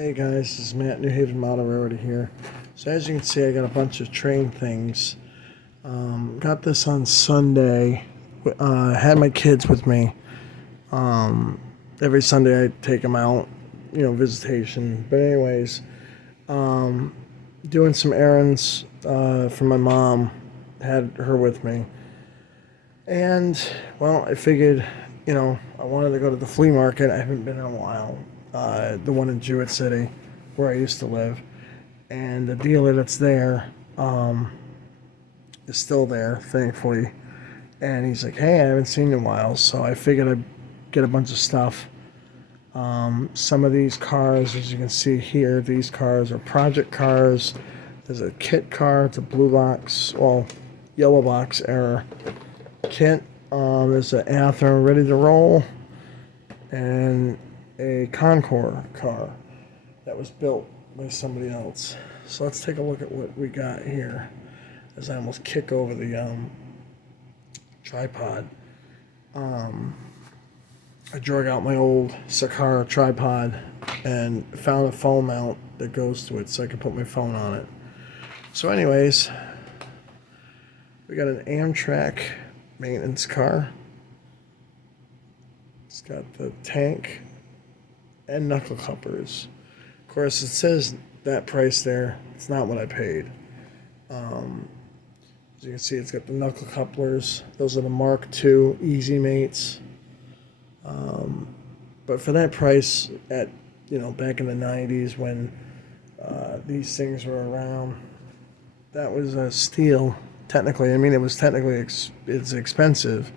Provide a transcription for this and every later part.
Hey guys, this is Matt, New Haven Model Railroad here. So as you can see, I got a bunch of train things. Got this on Sunday. Had my kids with me. Every Sunday I take them out, visitation. But anyways, doing some errands for my mom. Had her with me. And, well, I figured, I wanted to go to the flea market. I haven't been in a while. The one in Jewett City, where I used to live. And the dealer that's there is still there, thankfully. And he's like, hey, I haven't seen you in a while. So I figured I'd get a bunch of stuff. Some of these cars, as you can see here, these cars are project cars. There's a kit car. It's a blue box, yellow box error kit. There's an athearn ready to roll. And a Concorde car that was built by somebody else. So let's take a look at what we got here as I almost kick over the tripod. I drug out my old Sakara tripod and found a phone mount that goes to it so I can put my phone on it. So anyways, we got an Amtrak maintenance car. It's got the tank and knuckle couplers. Of course, it says that price there. It's not what I paid. As you can see, it's got the knuckle couplers. Those are the Mark II Easy Mates. But for that price, back in the 90s when these things were around, that was a steal. Technically, it was technically it's expensive.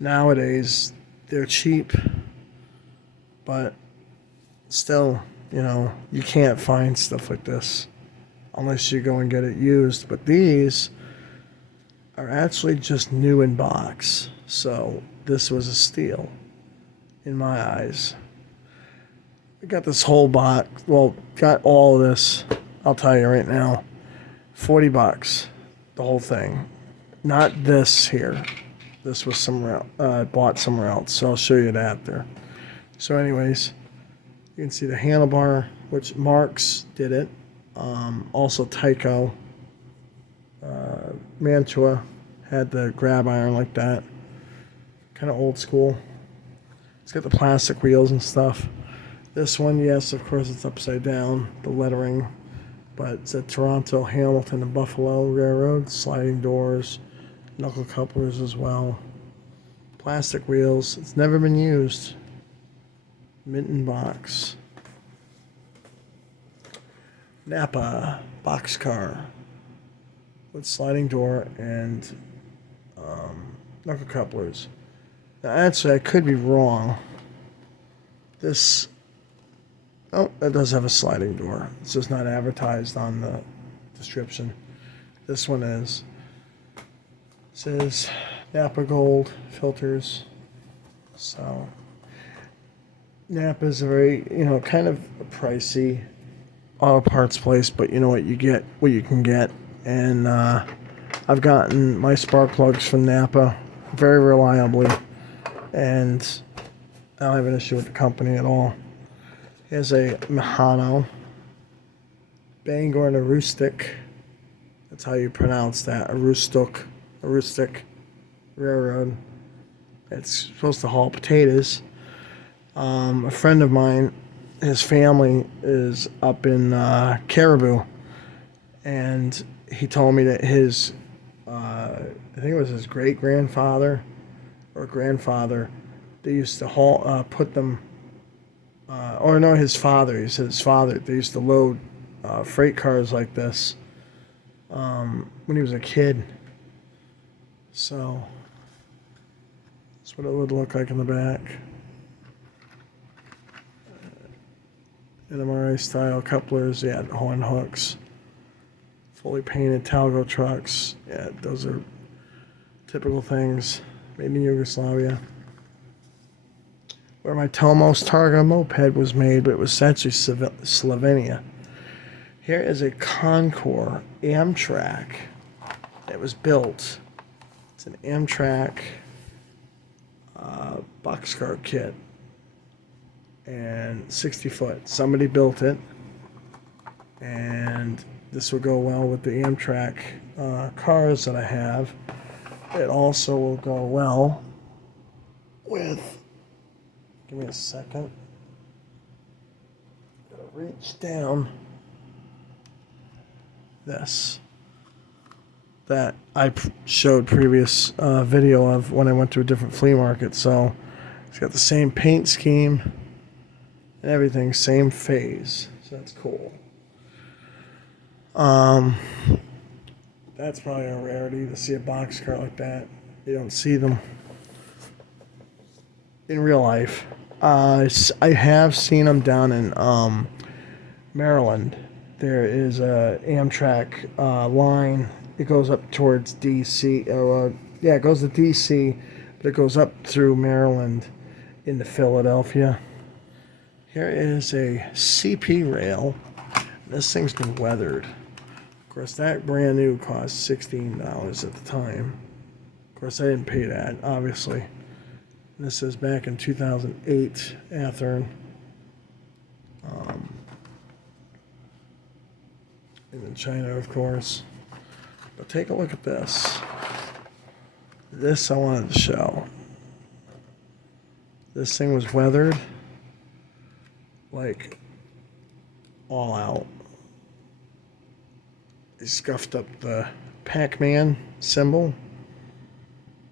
Nowadays, they're cheap, but still, you can't find stuff like this unless you go and get it used. But these are actually just new in box. So this was a steal in my eyes. We got this whole box. Got all of this. I'll tell you right now. $40. The whole thing. Not this here. This was somewhere bought somewhere else. So I'll show you that after. So anyways, you can see the handlebar, which Marks did it. Also Tyco. Mantua had the grab iron like that. Kind of old school. It's got the plastic wheels and stuff. This one, yes, of course, it's upside down, the lettering. But it's at Toronto, Hamilton, and Buffalo Railroad. Sliding doors, knuckle couplers as well. Plastic wheels. It's never been used. Mint box. Napa boxcar with sliding door and knuckle couplers. Now, actually, I could be wrong. That does have a sliding door. It's just not advertised on the description. This one is. It says Napa Gold filters. So Napa is a very, kind of a pricey auto parts place, but you know what, you get what you can get. And I've gotten my spark plugs from Napa very reliably, and I don't have an issue with the company at all. Here's a Mahano Bangor and a Aroostook. That's how you pronounce that. Aroostook Railroad. It's supposed to haul potatoes. A friend of mine, his family is up in Caribou, and he told me that his, I think it was his great-grandfather or grandfather, they used to put them, his father, he said his father, they used to load freight cars like this when he was a kid. So that's what it would look like in the back. NMRA style couplers, yeah, horn hooks, fully painted Talgo trucks. Yeah, those are typical things made in Yugoslavia. Where my Tomos Targa moped was made, but it was actually Slovenia. Here is a Concorde Amtrak that was built. It's an Amtrak boxcar kit. and 60 foot. Somebody built it, and this will go well with the Amtrak cars that I have. It also will go well with, give me a second, gotta reach down, this that I showed previous video of when I went to a different flea market. So it's got the same paint scheme and everything, same phase, so that's cool. That's probably a rarity to see a boxcar like that. You don't see them in real life. I have seen them down in Maryland. There is a Amtrak line. It goes up towards DC. It goes to DC, but it goes up through Maryland into Philadelphia. Here is a CP rail. This thing's been weathered. Of course, that brand new cost $16 at the time. Of course, I didn't pay that, obviously. This is back in 2008, athearn. In China, of course. But take a look at this. This I wanted to show. This thing was weathered, like, all out. They scuffed up the Pac-Man symbol.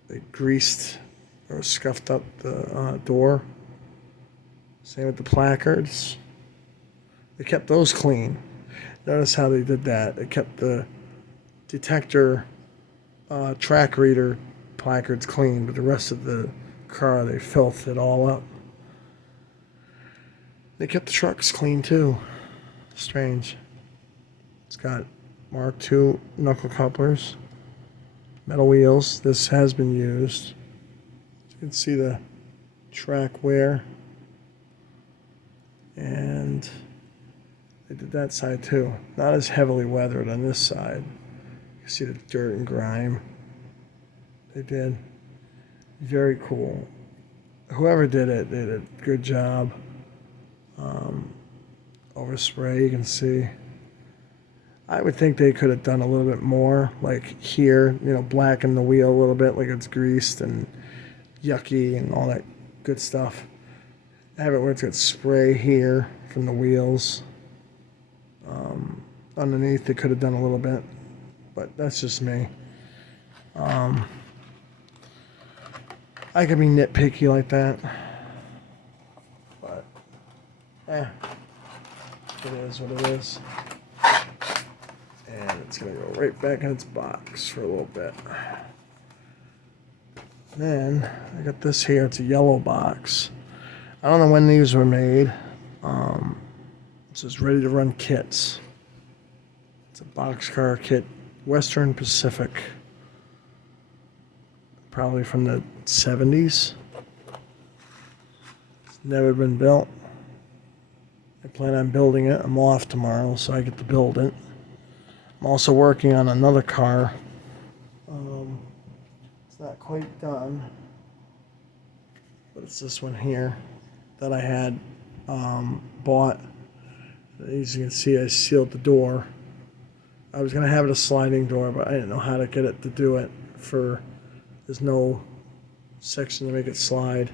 They greased or scuffed up the door. Same with the placards. They kept those clean. Notice how they did that. They kept the detector track reader placards clean, but the rest of the car, they filthed it all up. They kept the trucks clean too. Strange. It's got Mark II knuckle couplers, metal wheels. This has been used. You can see the track wear. And they did that side too. Not as heavily weathered on this side. You can see the dirt and grime. They did. Very cool. Whoever did it did a good job. Overspray, you can see. I would think they could have done a little bit more, like here, blacken the wheel a little bit, like it's greased and yucky and all that good stuff. I have it where it's got spray here from the wheels. Underneath, they could have done a little bit, but that's just me. I could be nitpicky like that, but it is what it is. And it's gonna go right back in its box for a little bit. Then I got this here. It's a yellow box. I don't know when these were made. It says ready to run kits. It's a boxcar kit, Western Pacific. Probably from the 70s. It's never been built. I plan on building it. I'm off tomorrow, so I get to build it. I'm also working on another car. It's not quite done, but it's this one here that I had bought. As you can see, I sealed the door. I was going to have it a sliding door, but I didn't know how to get it to do it. There's no section to make it slide.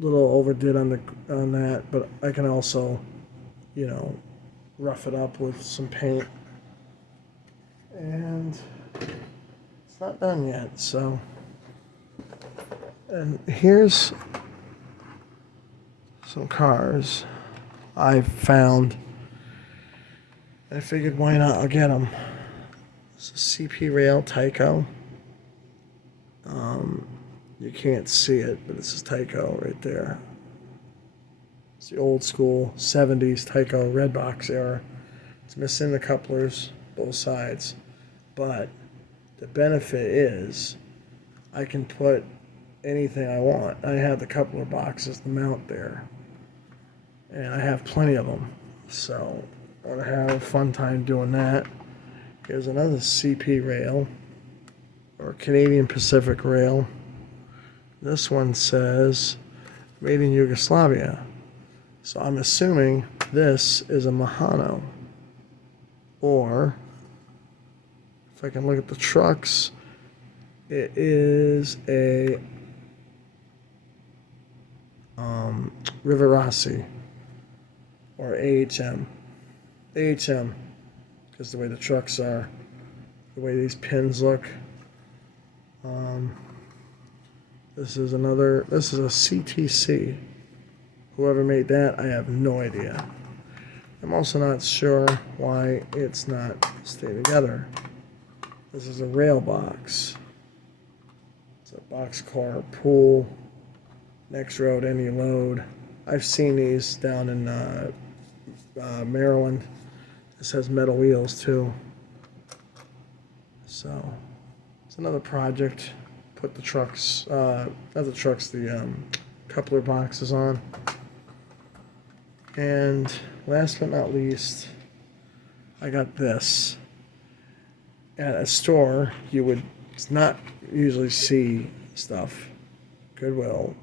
Little overdid on that, but I can also, rough it up with some paint. And it's not done yet, so. And here's some cars I found. I figured, why not? I'll get them. This is CP Rail Tyco. You can't see it, but this is Tyco right there. It's the old school 70s Tyco red box era. It's missing the couplers, both sides. But the benefit is I can put anything I want. I have the coupler boxes to mount there. And I have plenty of them. So I want to have a fun time doing that. Here's another CP rail, or Canadian Pacific rail. This one says made in Yugoslavia. So I'm assuming this is a Mahano. Or, if I can look at the trucks, it is a Rivarossi or AHM. AHM, because the way the trucks are, the way these pins look. This is a CTC. Whoever made that, I have no idea. I'm also not sure why it's not staying together. This is a rail box. It's a boxcar pool. Next road, any load. I've seen these down in Maryland. This has metal wheels too. So it's another project. Put the trucks, not the trucks, the coupler boxes on. And last but not least, I got this. At a store, you would not usually see stuff. Goodwill.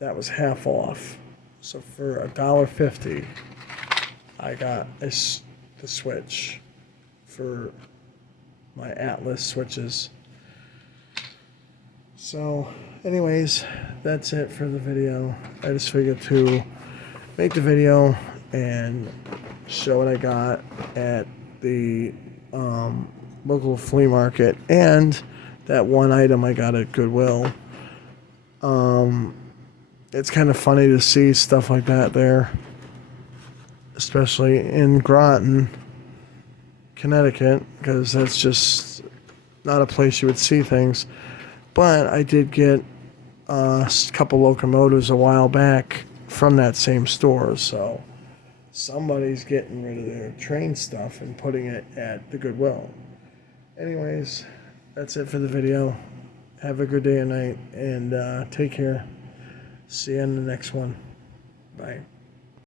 That was half off. So for $1.50, I got the switch for my Atlas switches. So, anyways, that's it for the video. I just figured to make the video and show what I got at the local flea market and that one item I got at Goodwill. It's kind of funny to see stuff like that there, especially in Groton, Connecticut, because that's just not a place you would see things. But I did get a couple locomotives a while back from that same store, so somebody's getting rid of their train stuff and putting it at the Goodwill. Anyways, that's it for the video. Have a good day and night, and take care. See you in the next one. Bye.